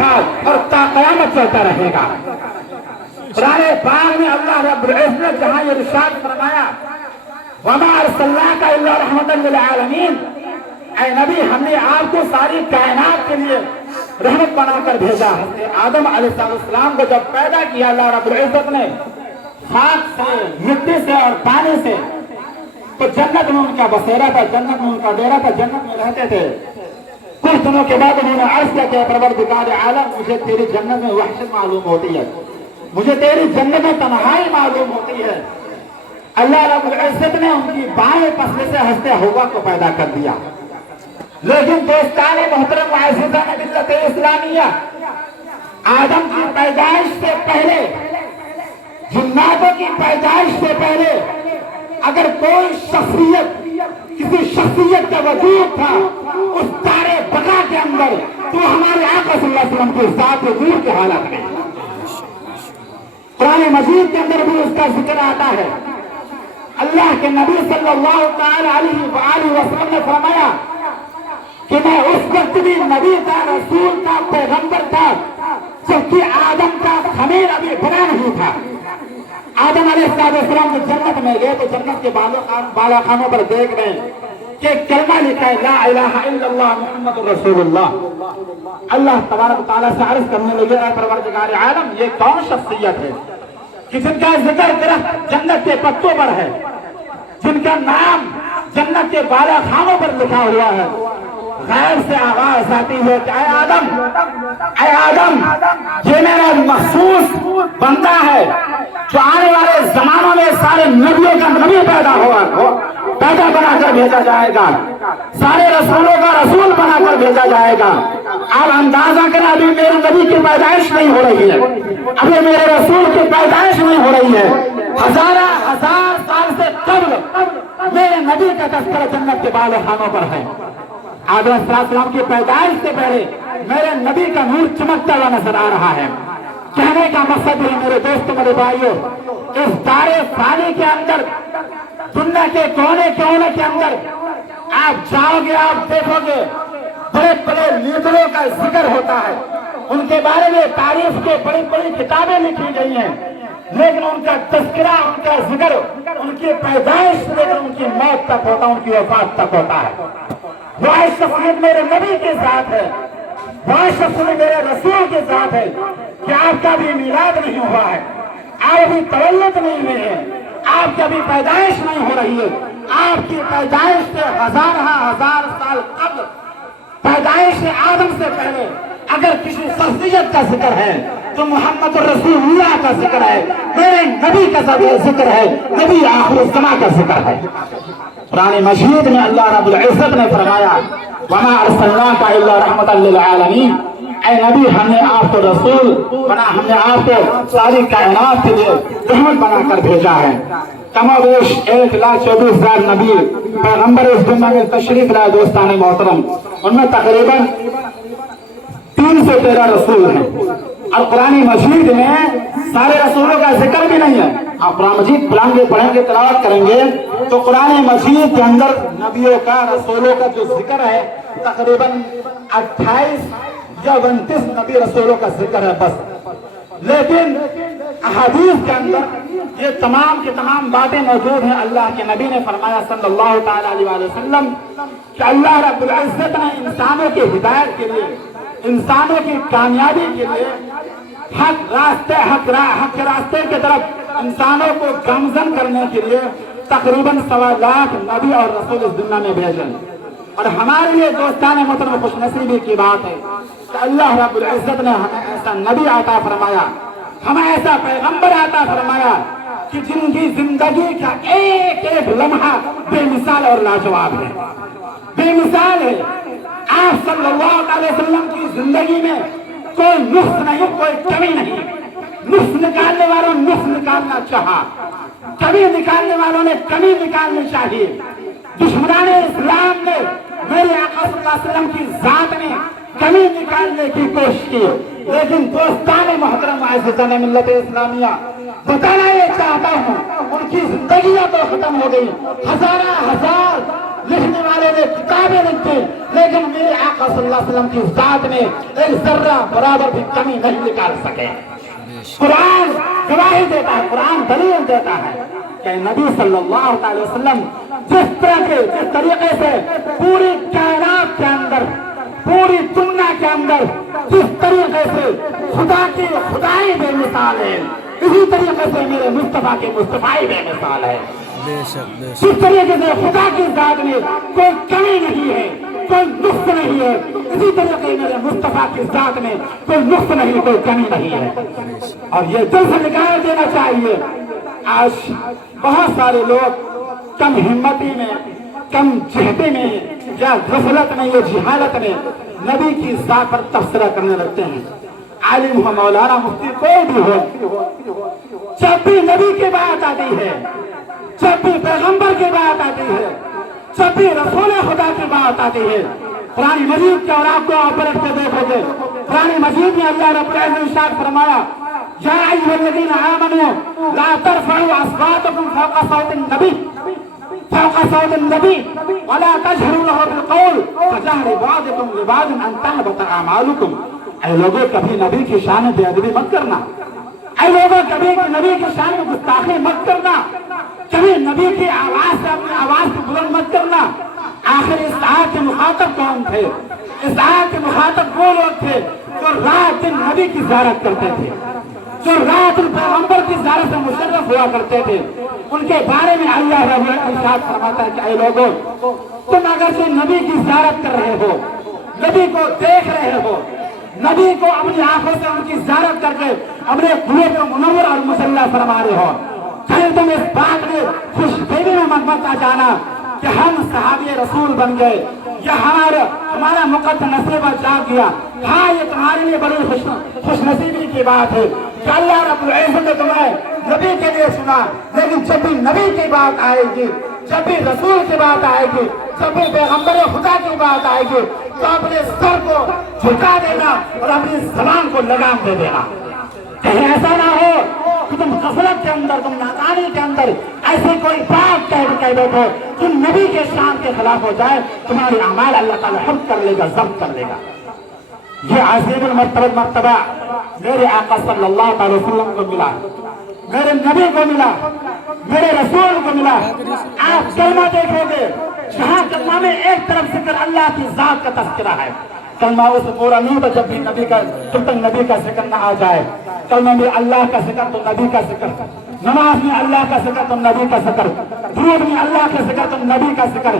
تھا اور تا قیامت چلتا رہے گا۔ قرآن پاک میں اللہ رب العزت نے جہاں یہ ارشاد فرمایا وَمَا أَرْسَلْنَاكَ إِلَّا رَحْمَةً لِلْعَالَمِينَ، اے نبی ہم نے آپ کو ساری کائنات کے لیے رحمت بنا کر بھیجا۔ حضرت آدم علیہ السلام کو جب پیدا کیا اللہ رب العزت نے خاک سے، مٹی سے اور پانی سے، تو جنت میں ان کا بسیرا تھا، جنت میں ان کا ڈیرا تھا، جنت میں رہتے تھے۔ کچھ دنوں کے بعد انہوں نے عرض کیا کہ پروردگار عالم مجھے تیری جنت میں وحشت معلوم ہوتی ہے، مجھے تیری جنت میں تنہائی معلوم ہوتی ہے۔ اللہ رب العزت نے ان کی بائیں پسلے سے حضرت حوا کو پیدا کر دیا۔ لیکن دوستان محترم وعزیزان ملت اسلامیہ، آدم کی پیدائش سے پہلے، جناتوں کی پیدائش سے پہلے اگر کوئی شخصیت، کسی شخصیت کا وجود تھا اس دار بقا کے اندر، تو ہمارے آقا صلی اللہ علیہ وسلم کی ذات حضور کی حالت میں قرآن مجید کے اندر بھی اس کا ذکر آتا ہے۔ اللہ کے نبی صلی اللہ تعالی علیہ وآلہ وسلم نے فرمایا کہ میں اس وقت بھی نبی تھا، رسول تھا، پیغمبر تھا جبکہ آدم کا خمیر ابھی بنا نہیں تھا۔ آدم علیہ السلام جب جنت میں گئے تو جنت کے بالا خانوں پر دیکھ رہے ہیں کہ کلمہ لکھا ہے لا الہ الا اللہ محمد رسول اللہ۔ اللہ تبارک تعالیٰ سے عرض کرنے لگے اے پروردگار عالم یہ کون شخصیت ہے کہ جن کا ذکر درخت جنت کے پتوں پر ہے، جن کا نام جنت کے بالا خانوں پر لکھا ہوا ہے۔ غیر سے آواز آتی ہے کہ اے آدم یہ میرا مخصوص بندہ ہے جو آنے والے زمانوں میں سارے نبیوں کا نبی پیدا بنا کر بھیجا جائے گا، سارے رسولوں کا رسول بنا کر بھیجا جائے گا۔ آپ اندازہ کریں ابھی میرے نبی کی پیدائش نہیں ہو رہی ہے، ابھی میرے رسول کی پیدائش نہیں ہو رہی ہے، ہزار سال سے قبل میرے نبی کا تذکرہ جنت کے بالا خانوں پر ہے۔ آدم علیہ السلام کی پیدائش سے پہلے میرے نبی کا نور چمکتا ہوا نظر آ رہا ہے۔ کہنے کا مقصد ہے میرے دوستوں، میرے بھائیوں، اس دار فانی کے اندر، دنیا کے کونے کونے کے اندر آپ جاؤ گے، آپ دیکھو گے بڑے بڑے لیڈروں کا ذکر ہوتا ہے، ان کے بارے میں تاریخ کے بڑی بڑی کتابیں لکھی گئی ہیں، لیکن ان کا تذکرہ، ان کا ذکر ان کی پیدائش سے لے کر ان کی موت تک ہوتا ہے، ان کی وفات تک ہوتا ہے۔ وہ شخصیت میرے نبی کے ساتھ ہے، وہ شخصیت میرے رسول کے ساتھ ہے کہ آپ کا بھی میلاد نہیں ہوا ہے، آپ ابھی تولد نہیں ہوئے ہیں، آپ کی ابھی پیدائش نہیں ہو رہی ہے۔ آپ کی پیدائش سے ہزار سال قبل، پیدائش آدم سے پہلے اگر کسی شخصیت کا ذکر ہے تو محمد رسول اللہ کا ذکر ہے، میرے نبی کا ذکر ہے، نبی آخر الزمان کا ذکر ہے۔ قرآن مجید میں اللہ رب العزت نے فرمایا وَمَا أَرْسَلْنَاكَ إِلَّا رَحْمَةً لِلْعَالَمِينَ، اے نبی ہم نے آپ کو رسول بنا، ہم نے آپ کو ساری کائنات کے لیے رحمت بنا کر بھیجا ہے۔ کم و بیش 1,24,000 نبی پیغمبر اس دنیا میں تشریف لائے دوستان محترم، ان میں تقریباً 313 رسول ہیں، اور قرآن مجید میں سارے رسولوں کا ذکر بھی نہیں ہے۔ آپ قرآن مجید پڑھیں گے، تلاوت کریں گے تو قرآن مجید کے اندر نبیوں کا، رسولوں کا جو ذکر ہے تقریباً 28 یا 29 نبی رسولوں کا ذکر ہے بس۔ لیکن احادیث کے اندر یہ تمام کی تمام باتیں موجود ہیں۔ اللہ کے نبی نے فرمایا صلی اللہ تعالی علیہ وآلہ وسلم کہ اللہ رب العزت نے انسانوں کی ہدایت کے لیے، انسانوں کی کامیابی کے لیے، حق راستے کی طرف انسانوں کو گامزن کرنے کے لیے تقریباً 1.25 لاکھ نبی اور رسول اس دنیا میں بھیجے۔ اور ہمارے لیے دوستان محترم خوش نصیبی کی بات ہے کہ اللہ رب العزت نے ہمیں ایسا نبی عطا فرمایا، ہمیں ایسا پیغمبر عطا فرمایا کہ جن کی زندگی کا ایک ایک لمحہ بے مثال اور لاجواب ہے، بے مثال ہے۔ آپ صلی اللہ علیہ وسلم کی زندگی میں کوئی نقص نہیں، کوئی کمی نہیں۔ نقص نکالنے والوں نے نقص نکالنا چاہا، کمی نکالنے والوں نے کمی نکالنی چاہیے۔ دشمنان اسلام نے میرے آقا صلی اللہ علیہ وسلم کی ذات میں کمی نکالنے کی کوشش کی، لیکن دوستان محترم عزیزان ملت اسلامیہ بتانا یہ چاہتا ہوں ان کی زندگیاں تو ختم ہو گئی، ہزار لکھنے والے نے کتابیں لکھی، لیکن میرے آقا صلی اللہ علیہ وسلم کی ذات میں ایک ذرہ برابر بھی کمی نہیں نکال سکے۔ قرآن گواہی دیتا ہے، قرآن دلیل دیتا ہے کہ نبی صلی اللہ علیہ وسلم جس طریقے سے پوری کائنات کے اندر، پوری دنیا کے اندر جس طریقے سے خدا کی خدائی بے مثال ہے، اسی طریقے سے میرے مصطفیٰ کی مصطفیٰ بے مثال ہے۔ اس طریقے سے خدا کی ذات میں کوئی کمی نہیں ہے، کوئی نقص نہیں ہے، اسی طریقے میرے مصطفیٰ کی ذات میں کوئی نقص نہیں، کوئی کمی نہیں ہے۔ اور یہ دل سے نکال دینا چاہیے۔ آج بہت سارے لوگ کم ہمتی میں، کم جہتی میں یا غفلت میں یا جہالت میں نبی کی ذات پر تبصرہ کرنے لگتے ہیں۔ عالم ہو، مولانا، مفتی، کوئی بھی ہو، جب بھی نبی کی بات آتی ہے، جب بھی پیغمبر کی بات آتی ہے، جب بھی رسول خدا کی بات آتی ہے، قرآن مجید کے اوراق کو آپ پلٹ کے دیکھو گے، قرآن مجید میں اللہ رب العزت نے ارشاد فرمایا، یا ایھا الذین آمنوا لا ترفعوا اصواتکم فوق صوت النبی ولا تجهروا له بالقول كجهر بعضكم لبعض ان تحبط اعمالكم۔ اے لوگوں، کبھی نبی کی شان بے ادبی مت کرنا، اے لوگوں کبھی نبی کی شان میں گستاخی مت کرنا، کبھی نبی کی آواز سے اپنی آواز کو بلند مت کرنا۔ آخر اس آیت کے مخاطب کون تھے؟ اس آیت کے مخاطب وہ لوگ تھے جو رات دن نبی کی زیارت کرتے تھے، جو رات دن پیغمبر کی زیارت سے مشرف ہوا کرتے تھے۔ ان کے بارے میں اللہ رب العزت ارشاد فرماتا ہے کہ اے لوگوں، تم اگر سے نبی کی زیارت کر رہے ہو، نبی کو دیکھ رہے ہو، نبی کو اپنی آنکھوں سے ان کی زیارت کر کے اپنے قلوب کو منور اور مسلح فرما رہے ہو، کہیں تم اس بات میں خوش فہمی میں مت آ جانا کہ ہم صحابی رسول بن گئے یا ہمارا مقدس نصیبہ جاگ گیا۔ ہاں، یہ تمہارے لیے بڑی خوش نصیبی کی بات ہے کہ اللہ رب العزت نے تمہیں نبی کے لیے سنا، لیکن جب بھی نبی کی بات آئے گی، جب بھی رسول کی بات آئے گی، جب بھی پیغمبر خدا کی بات آئے گی، تو اپنے سر کو جھکا دینا اور اپنی زبان کو لگام دے دینا۔ کہیں ایسا نہ ہو کہ تم غفلت کے اندر، تم نادانی کے اندر ایسی کوئی بات کہہ بیٹھو جو نبی کے شان کے خلاف ہو جائے، تمہاری اعمال اللہ تعالیٰ حفظ کر لے گا، ضبط کر لے گا۔ یہ عظیم المرتبہ میرے آقا صلی اللہ علیہ وسلم کو ملا، میرے نبی کو ملا، میرے رسول کو ملا۔ آپ کلمہ دیکھو گے، جہاں کلمہ میں ایک طرف ذکر اللہ کی ذات کا تذکرہ ہے، کلمہ اس پورا نہیں ہوتا جب بھی نبی کا، جب تک نبی کا ذکر نہ آ جائے۔ کلمہ میں اللہ کا ذکر تو نبی کا ذکر، نماز میں اللہ کا ذکر تو نبی کا ذکر، درود میں اللہ کا ذکر تو نبی کا ذکر۔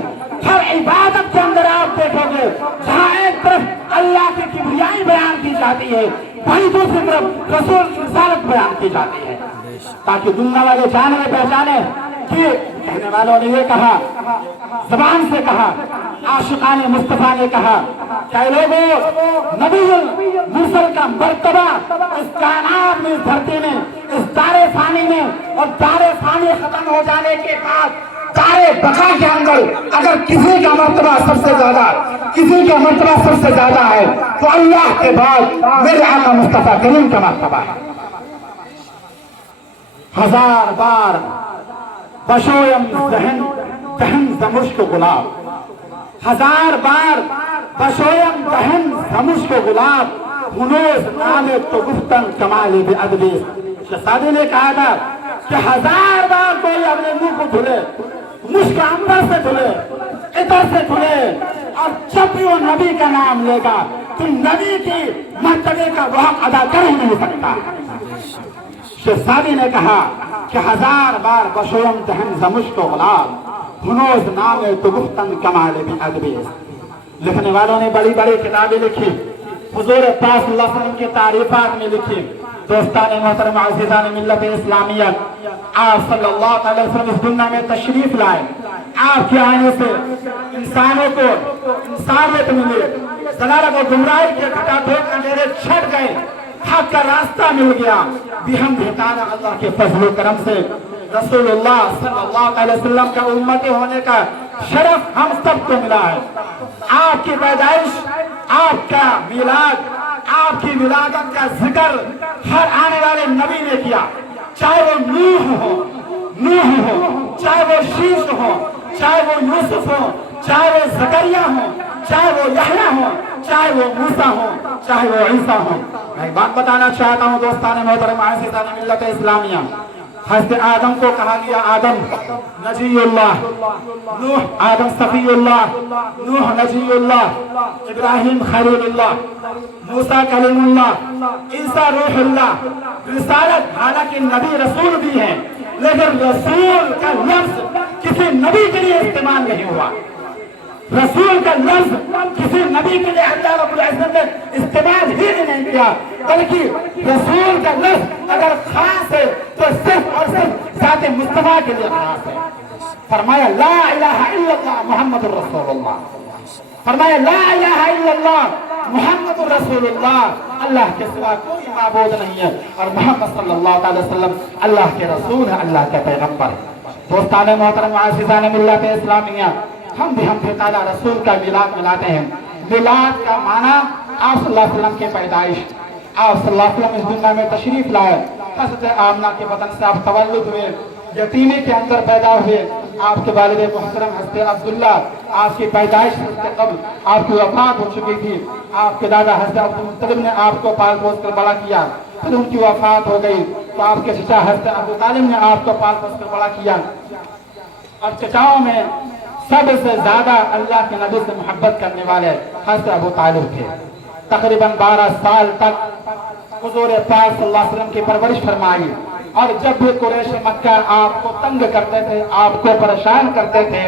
ہر عبادت کے اندر آپ دیکھو گے جہاں ایک طرف اللہ کی کبریائی بیان کی جاتی ہے، وہیں دوسری طرف رسول کی رسالت بیان کی جاتی ہے، تاکہ دنیا والے جانے پہچانے کہ کہنے والوں نے یہ کہا، زبان سے کہا، عاشقان مصطفیٰ نے کہا کہ اے لوگوں، نبی المرسل کا مرتبہ اس کائنات میں، اس دھرتی میں، اس دار فانی میں، اور دار فانی ختم ہو جانے کے بعد دار بقا کے اندر اگر کسی کا مرتبہ سب سے زیادہ، کسی کا مرتبہ سب سے زیادہ ہے تو اللہ کے بعد میرے آقا مصطفیٰ کریم کا مرتبہ ہے۔ ہزار بار بشویم دہن زمشک گلاب، ہزار بار بشویم دہن زمشک گلاب، ہنوز نامے تو گفتن کمالی بے ادبی۔ شہزادی نے کہا تھا کہ ہزار بار کوئی اپنے منہ کو دھلے، مشک عنبر سے دھلے، عطر سے دھلے، اور جب بھی وہ نبی کا نام لے گا تو نبی کی مرتبے کا وہ حق ادا کر ہی نہیں سکتا۔ شہزادی نے کہا کہ ہزار بار بشویم دہن زمشک غلاب، ہنوز نامے تو گفتن کمال بی ادبی۔ لکھنے والوں نے بڑی بڑی کتابیں لکھی، حضور پاک صلی اللہ علیہ وسلم کی تعریفات میں لکھی۔ دوستان محترم، عزیزان ملت اسلامیہ، آپ صلی اللہ علیہ وسلم اس دنیا میں تشریف لائے، آپ کے آنے سے انسانوں کو انسانیت ملی، ضلالت و گمراہی کے گھٹا دھوک اندھیرے چھٹ گئے، حق کا راستہ مل گیا۔ بحمد تعالی اللہ کے فضل و کرم سے رسول اللہ صلی اللہ علیہ وسلم کا امتی ہونے کا شرف ہم سب کو ملا ہے۔ آپ کی پیدائش، آپ کا میلاد، آپ کی ولادت کا ذکر ہر آنے والے نبی نے کیا، چاہے وہ نوح ہو، چاہے وہ شیش ہو، چاہے وہ یوسف ہو، چاہے وہ زکریا ہوں، چاہے وہ یحییٰ ہوں، چاہے وہ موسیٰ ہوں، چاہے وہ عیسیٰ ہوں۔ میں ایک بات بتانا چاہتا ہوں دوستان محترم عزیزان ملت اسلامیہ، حضرت آدم کو کہا گیا آدم نجی اللہ، نوح آدم صفی اللہ، نوح نجی اللہ، ابراہیم خلیل اللہ، موسیٰ کلیم اللہ، عیسیٰ روح اللہ۔ رسالت حالانکہ نبی رسول بھی ہیں، لیکن رسول کا لفظ کسی نبی کے لیے استعمال نہیں ہوا۔ رسول کا لفظ کسی نبی کے لیے اللہ رب العزت نے استعمال ہی نہیں کیا، بلکہ رسول کا لفظ اگر خاص ہے تو صرف اور صرف ذات مصطفیٰ کے لیے خاص ہے۔ فرمایا لا الہ الا اللہ محمد الرسول اللہ، فرمایا لا الہ الا اللہ محمد الرسول اللہ، اللہ کے سوا کوئی معبود نہیں ہے اور محمد صلی اللہ علیہ وسلم اللہ کے رسول ہے، اللہ کے پیغمبر۔ دوستان محترم عزیزان ملت اسلامیہ، ہم بھی تعالیٰ رسول کا میلاد مناتے ہیں۔ میلاد کا معنی آپ صلی اللہ علیہ وسلم کی پیدائش، آپ صلی اللہ علیہ وسلم اس دنیا میں تشریف لائے، حضرت آمنہ کے بدن سے آپ تولد ہوئے، یتیمی کے اندر پیدا ہوئے، آپ کے والد محترم حضرت عبداللہ آپ کی پیدائش سے قبل آپ کی وفات ہو چکی تھی، آپ کے دادا حضرت عبدالمطلب نے آپ کو پال پوس کر بڑا کیا، پھر ان کی وفات ہو گئی تو آپ کے چچا حضرت ابو طالب نے آپ کو پال پوس کر بڑا کیا۔ اور چچاؤں میں سب سے زیادہ اللہ کے نبی سے محبت کرنے والے حضرت ابو طالب تھے۔ تقریباً 12 سال تک حضور پاک صلی اللہ علیہ وسلم کی پرورش فرمائی، اور جب بھی قریش مکہ آپ کو تنگ کرتے تھے، آپ کو پریشان کرتے تھے،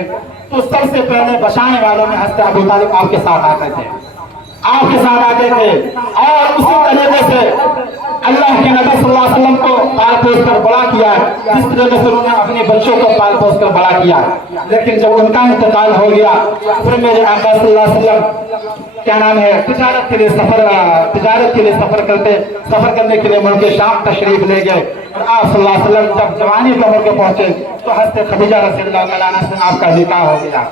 تو سب سے پہلے بچانے والوں میں حضرت ابو طالب آپ کے ساتھ آتے تھے، آپ کے ساتھ آتے تھے۔ اور اسی طریقے سے اللہ کے نبی صلی اللہ علیہ وسلم کو پال پوس کر بڑا کیا، جس طریقے سے انہوں نے اپنے بچوں کو پال پوس کر بڑا کیا۔ لیکن جب ان کا انتقال ہو گیا، پھر میرے آقا صلی اللہ علیہ وسلم کیا نام ہے تجارت کے لیے سفر کرنے کے لیے ملک شام تشریف لے گئے، اور آپ صلی اللہ علیہ وسلم جب جوانی کی عمر کے پہنچے تو حضرت خدیجہ رضی اللہ تعالیٰ عنہ سے آپ کا نکاح ہو گیا۔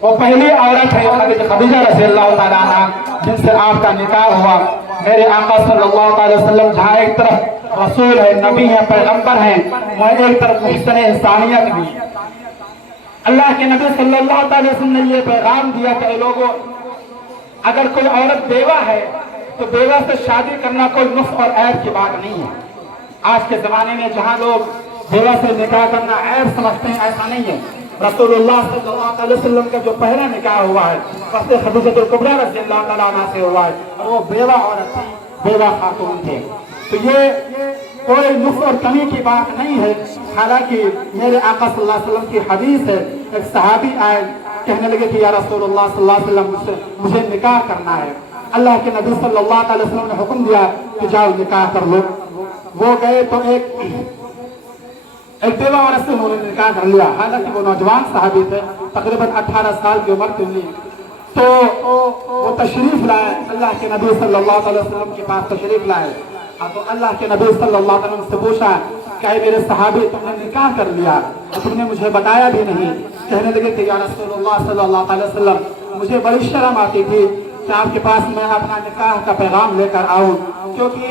وہ پہلی عورت ہے خدیجہ رضی اللہ تعالیٰ عنہ جن سے آپ کا نکاح ہوا۔ میرے آقا صلی اللہ علیہ وسلم جہاں ایک طرف رسول ہے، نبی ہے، پیغمبر ہیں، وہ ایک طرف محسن انسانیت بھی۔ اللہ کے نبی صلی اللہ علیہ وسلم نے یہ پیغام دیا کہ اے لوگوں، اگر کوئی عورت بیوہ ہے تو بیوہ سے شادی کرنا کوئی نقص اور عیب کی بات نہیں ہے۔ آج کے زمانے میں جہاں لوگ بیوہ سے نکاح کرنا عیب سمجھتے ہیں، ایسا نہیں ہے۔ رسول اللہ صلی اللہ علیہ وسلم کا جو پہلا نکاح ہوا ہے حضرت خدیجہ الکبریٰ رضی اللہ تعالیٰ عنہ سے ہوا ہے، اور وہ بیوہ عورت تھی، بیوہ خاتون تھے۔ تو یہ کوئی نقص اور کمی کی بات نہیں ہے۔ حالانکہ میرے آقا صلی اللہ علیہ وسلم کی حدیث ہے، ایک صحابی آئے کہنے لگے کہ یا رسول اللہ صلی اللہ علیہ وسلم مجھے نکاح کرنا ہے۔ اللہ کے نبی صلی اللہ علیہ وسلم نے حکم دیا کہ جاؤ نکاح کر لو۔ وہ گئے تو ایک بیوہ عورت سے انہوں نے نکاح کر لیا، حالانکہ وہ نوجوان صحابی تھے، تقریباً 18 سال کی عمر تھی۔ تو وہ تشریف لائے، اللہ کے نبی صلی اللہ علیہ وسلم کے پاس تشریف لائے، تو اللہ کے نبی صلی اللہ علیہ وسلم سے پوچھا کہ اے میرے صحابی تم نے نکاح کر لیا اور تم نے مجھے بتایا بھی نہیں۔ کہنے لگے کہ یا رسول اللہ صلی اللہ علیہ وسلم مجھے بڑی شرم آتی تھی کہ آپ کے پاس میں اپنا نکاح کا پیغام لے کر آؤں، کیونکہ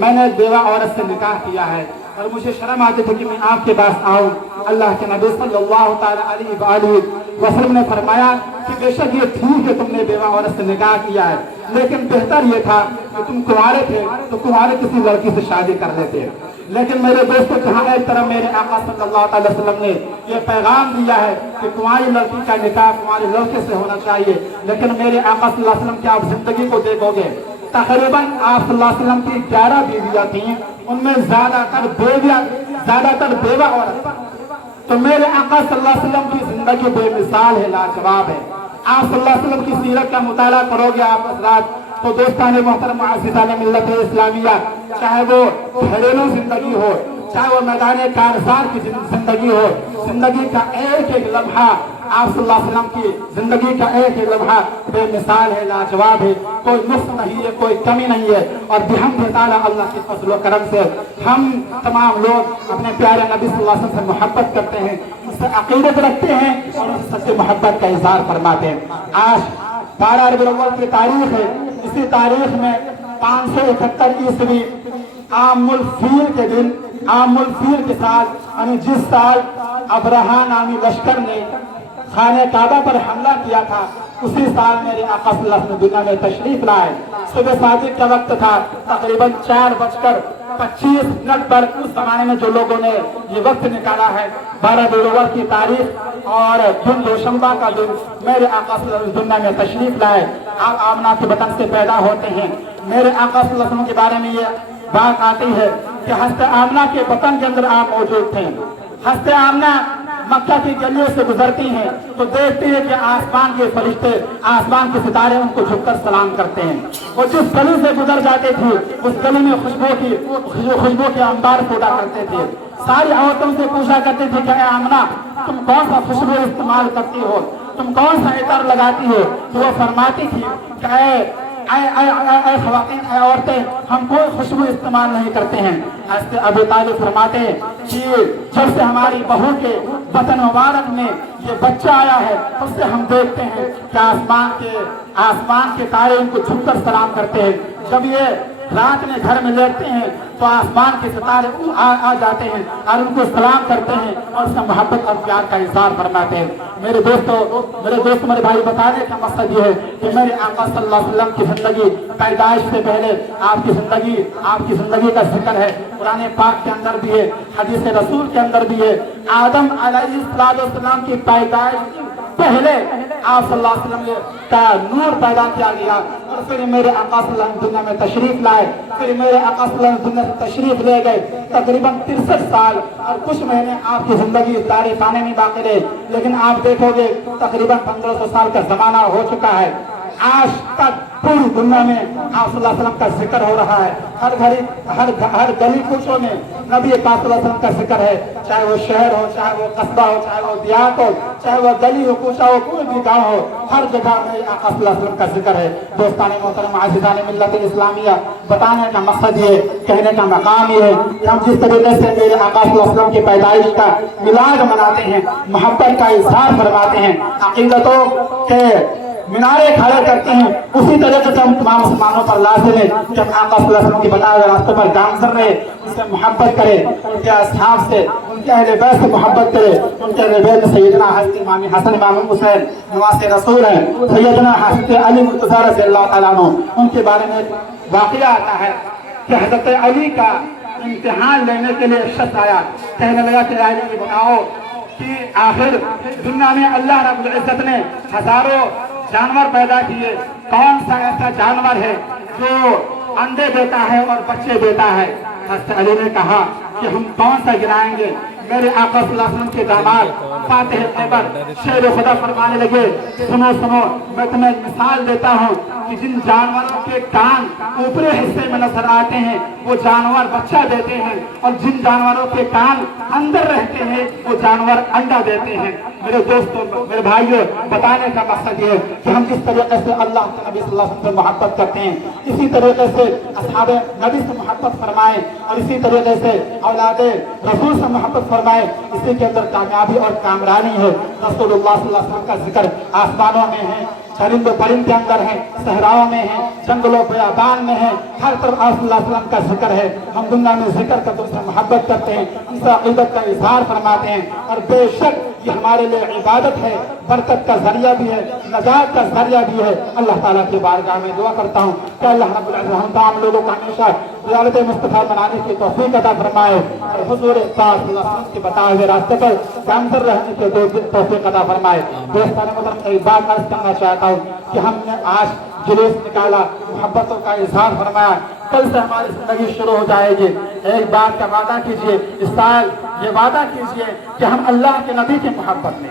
میں نے بیوہ عورت سے نکاح کیا ہے اور مجھے شرم آتی تھی کہ میں آپ کے پاس آؤں۔ اللہ کے نبی صلی اللہ تعالیٰ علیہ وآلہ وسلم نے فرمایا کہ بے شک یہ ٹھیک ہے تم نے بیوہ عورت سے نکاح کیا ہے، لیکن بہتر یہ تھا کہ تم کنوارے تھے تو کنوارے کسی لڑکی سے شادی کر لیتے۔ لیکن میرے دوستوں جہاں ایک طرف میرے آقا صلی اللہ علیہ وسلم نے یہ پیغام دیا ہے کہ کنواری لڑکی کا نکاح کنوارے لڑکے سے ہونا چاہیے، لیکن میرے آقا صلی اللہ علیہ وسلم کی آپ زندگی کو دیکھو گے، تقریباً آپ صلی اللہ علیہ وسلم کی 11 بیویاں تھیں، ان میں زیادہ تر بیوہ عورت۔ تو میرے آقا صلی اللہ علیہ وسلم کی زندگی بے مثال ہے، لاجواب ہے۔ آپ صلی اللہ علیہ وسلم کی سیرت کا مطالعہ کرو گے آپ حضرات تو دوستان محترم عزیزان ملت اسلامیہ، چاہے وہ گھریلو زندگی ہو، چاہے وہ میدان کارزار کی زندگی ہو، زندگی کا ایک ایک لمحہ آپ صلی اللہ علیہ وسلم کی زندگی کا ایک ایک لمحہ بے مثال ہے، لاجواب ہے، کوئی نقص نہیں ہے، کوئی کمی نہیں ہے۔ اور بحمد تعالیٰ اللہ کے فضل و کرم سے ہم تمام لوگ اپنے پیارے نبی صلی اللہ علیہ وسلم سے محبت کرتے ہیں، اس سے عقیدت رکھتے ہیں اور اس سے محبت کا اظہار فرماتے ہیں۔ آج 12 ربیع الاول کی تاریخ ہے، اسی تاریخ میں 571 عیسوی عام الفیل کے دن، عام الفیل کے سال، یعنی جس سال ابرہہ نامی لشکر نے خانہ کعبہ پر حملہ کیا تھا، اسی سال میرے آقا صلی اللہ علیہ وسلم دنیا میں تشریف لائے۔ صبح صادق کا وقت تھا، تقریباً 4:25 پر اس زمانے میں جو لوگوں نے یہ وقت نکالا ہے، 12 دلوور کی تاریخ اور دن دوشنبہ کا دن میرے آقا صلی اللہ علیہ وسلم دنیا میں تشریف لائے۔ آپ آمنہ کے بطن سے پیدا ہوتے ہیں۔ میرے آقا صلی اللہ علیہ وسلم کے بارے میں یہ بات آتی ہے کہ حضرت آمنہ کے بطن کے اندر آپ موجود تھے۔ حضرت آمنہ مکہ کی گلیوں سے گزرتی ہیں تو دیکھتی ہے کہ آسمان کے فرشتے، آسمان کے ستارے ان کو جھک کر سلام کرتے ہیں۔ وہ جس گلی سے گزر جاتے تھے اس گلی میں خوشبو کے انبار پھوٹا کرتے تھے۔ ساری عورتوں سے پوچھا کرتے تھے کہ اے آمنہ تم کون سا خوشبو استعمال کرتی ہو، تم کون سا عطر لگاتی ہو؟ تو وہ فرماتی تھی کہ اے خواتین، اے عورتیں، ہم کوئی خوشبو استعمال نہیں کرتے ہیں۔ حضرت ابو طالب فرماتے ہیں کہ جب سے ہماری بہو کے بطن مبارک میں یہ بچہ آیا ہے تب سے ہم دیکھتے ہیں کہ آسمان کے تارے ان کو جھک کر سلام کرتے ہیں۔ جب یہ رات میں گھر میں لیٹتے ہیں تو آسمان کے ستارے آ جاتے ہیں اور ان کو سلام کرتے ہیں اور سے محبت اور پیار کا اظہار فرماتے ہیں۔ میرے دوست میرے بھائی، بتانے کا مقصد یہ ہے کہ میرے آقا صلی اللہ علیہ وسلم کی زندگی پیدائش سے پہلے آپ کی زندگی کا ذکر ہے، قرآن پاک کے اندر بھی ہے، حدیث رسول کے اندر بھی ہے۔ آدم علیہ السلام کی پیدائش پہلے آپ صلی اللہ علیہ وسلم کا نور پیدا کیا گیا اور پھر میرے آقا صلی اللہ علیہ وسلم دنیا میں تشریف لائے۔ پھر میرے آقا صلی اللہ علیہ وسلم دنیا سے تشریف لے گئے۔ تقریباً 63 سال اور کچھ مہینے آپ کی زندگی دار خانے میں باقی رہے، لیکن آپ دیکھو گے تقریباً 1500 سال کا زمانہ ہو چکا ہے۔ آج تک پوری دنیا میں آپ صلی اللہ علیہ وسلم کا ذکر ہو رہا ہے۔ ہر گلی کوچوں میں نبی پاک صلی اللہ علیہ وسلم کا ذکر ہے، چاہے وہ شہر ہو، چاہے وہ قصبہ ہو، چاہے وہ دیہات ہو، چاہے وہ گلی ہو، کوچہ ہو، کوئی بھی گاؤں ہو، ہر جگہ میں آقا صلی اللہ علیہ وسلم کا ذکر ہے۔ دوستان محترم، عزیزان ملت اسلامیہ، بتانے کا مقصد یہ، کہنے کا مقام یہ ہے کہ ہم جس طریقے سے میرے آقا صلی اللہ علیہ وسلم کی پیدائش کا میلاد مناتے ہیں، محبت کا اظہار فرماتے ہیں، عقیدتوں کے مینارے کھڑے کرتے ہیں، اسی طریقے سے ہم تمام مسلمانوں پر لازم ہے کہ ہم آقا صلی اللہ علیہ وسلم کی بتائے ہوئے راستوں پر گام کر رہے، ان سے محبت کرے، ان کے اصحاب سے، ان کے اہل بیت سے محبت کرے۔ ان کے اہل بیت سیدنا حضرت امام حسن، امام حسین نواز رسول ہیں، سیدنا حضرت علی مرتضیٰ رضی اللہ تعالیٰ عنہ، ان کے بارے میں واقعہ آتا ہے کہ حضرت علی کا امتحان لینے کے لیے شخص آیا، کہنے لگا کہ علی بتاؤ کہ آخر دنیا میں اللہ رب العزت نے ہزاروں جانور پیدا کیے، کون سا ایسا جانور ہے جو انڈے دیتا ہے اور بچے دیتا ہے؟ حضرت علی نے کہا کہ ہم کون سا گرائیں گے؟ میرے آقا صلی اللہ علیہ وسلم کے داماد فاتح خیبر شیر خدا فرمانے لگے، سنو میں تمہیں مثال دیتا ہوں کہ جن جانوروں کے کان اوپری حصے میں نظر آتے ہیں وہ جانور بچہ دیتے ہیں، اور جن جانوروں کے کان اندر رہتے ہیں وہ جانور انڈا دیتے ہیں۔ میرے دوستوں، میرے بھائیوں، بتانے کا مقصد یہ ہے کہ ہم جس طریقے سے اللہ کے نبی صلی اللہ علیہ وسلم سے محبت کرتے ہیں، اسی طریقے سے اصحاب نبی سے محبت فرمائیں، اور اسی طریقے سے اولاد رسول سے محبت فرمائیں۔ اسی کے اندر کامیابی اور کامرانی ہے۔ رسول اللہ صلی اللہ علیہ وسلم کا ذکر آسمانوں میں ہے، چرند و پرند کے اندر ہے، صحراؤں میں ہے، جنگل و بیابان میں ہے، ہر طرف آپ صلی اللہ علیہ وسلم کا ذکر ہے۔ ہم دنیا میں ذکر کر ان سے محبت کرتے ہیں، ان سے عقیدت کا اظہار فرماتے ہیں، اور بے شک یہ ہمارے لیے عبادت ہے، برکت کا ذریعہ بھی ہے، نجات کا ذریعہ بھی ہے۔ اللہ تعالیٰ کی بارگاہ میں دعا کرتا ہوں کہ اللہ رب العزت ہم تمام لوگوں کو ہمیشہ زیارت مصطفیٰ منانے کی توفیق عطا فرمائے، اور حضور پاک صلی اللہ علیہ وسلم کے بتائے ہوئے راستے پر گامزن رہنے کی توفیق عطا فرمائے۔ دوستان محترم، ایک بات عرض کرنا چاہتا ہوں کہ ہم نے آج جلوس نکالا، محبتوں کا اظہار فرمایا، کل سے ہماری زندگی شروع ہو جائے گی۔ ایک بات کا وعدہ کیجئے، اس سال یہ وعدہ کیجئے کہ ہم اللہ کے نبی کی محبت میں،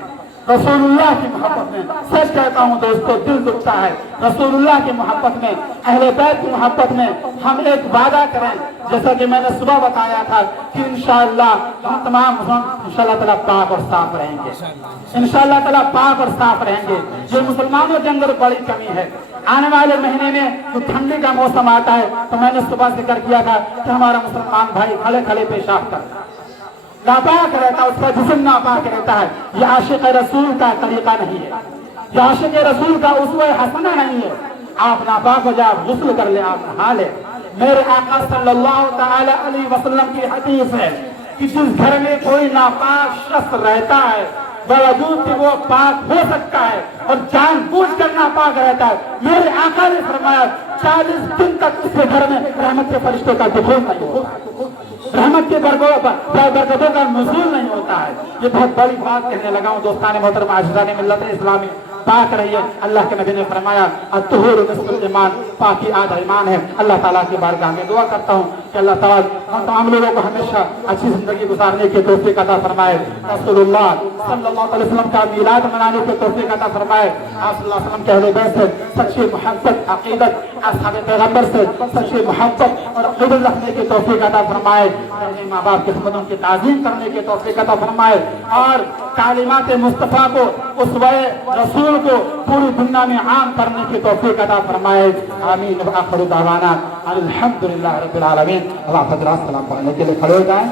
رسول اللہ کی محبت میں، سچ کہتا ہوں دوستو، دل دکھتا ہے، رسول اللہ کی محبت میں، اہل بیت کی محبت میں ہم ایک وعدہ کریں، جیسا کہ میں نے صبح بتایا تھا کہ انشاءاللہ ہم تمام انشاءاللہ تعالیٰ پاک اور صاف رہیں گے، انشاءاللہ تعالیٰ پاک اور صاف رہیں گے۔ یہ مسلمانوں کے اندر بڑی کمی ہے۔ آنے والے مہینے میں جو ٹھنڈی کا موسم آتا ہے تو میں نے صبح ذکر کیا تھا کہ ہمارا مسلمان بھائی کھڑے کھڑے پیشاب کرتا ہے، ناپاک رہتا ہے، اس کا جسم ناپاک رہتا ہے۔ یہ عاشق رسول کا طریقہ نہیں ہے، یہ عاشق رسول کا اسوہ حسنہ نہیں ہے۔ آپ ناپاک ہو جائے، آپ غسل کر لیں، آپ نہا لیں۔ میرے آقا صلی اللہ تعالی علیہ وسلم کی حدیث ہے کہ جس گھر میں کوئی ناپاک شخص رہتا ہے باوجود کہ وہ پاک ہو سکتا ہے اور جان بوجھ کر ناپاک رہتا ہے، میرے آقا نے فرمایا 40 دن تک اس کے گھر میں رحمت کے فرشتوں کا دخول نہیں ہوتا، رحمت کے برکتوں کا نزول نہیں ہوتا ہے۔ یہ بہت بڑی بات کہنے لگا ہوں دوستان محترم، عاشقان ملت اسلامی، پاک رہیے۔ اللہ کے نبی نے فرمایا الطہور نصف الایمان، پاکی آدھا ایمان ہے۔ اللہ تعالیٰ کی بارگاہ میں دعا کرتا ہوں کہ اللہ تعالیٰ ہم تمام لوگوں کو ہمیشہ اچھی زندگی گزارنے کی توفیق عطا فرمائے، رسول اللہ صلی اللہ علیہ وسلم کا میلاد منانے کی توفیق عطا فرمائے، آپ صلی اللہ علیہ وسلم کے اہل بیت سے سچی محبت عقیدت، اصحاب پیغمبر سے سچی محبت اور عقیدت رکھنے کی توفیق عطا فرمائے، اپنے ماں باپ کی خدمتوں کی تعظیم کرنے کی توفیق عطا فرمائے، اور تعلیمات مصطفیٰ کو، اسوہ رسول کو پوری دنیا میں عام کرنے کی توفیق عطا فرمائے، آمین۔ وآخر دعوانا الحمدللہ رب العالمین۔ اللہ حضرات سلام پڑھنے کے لیے کھڑے ہو جائیں۔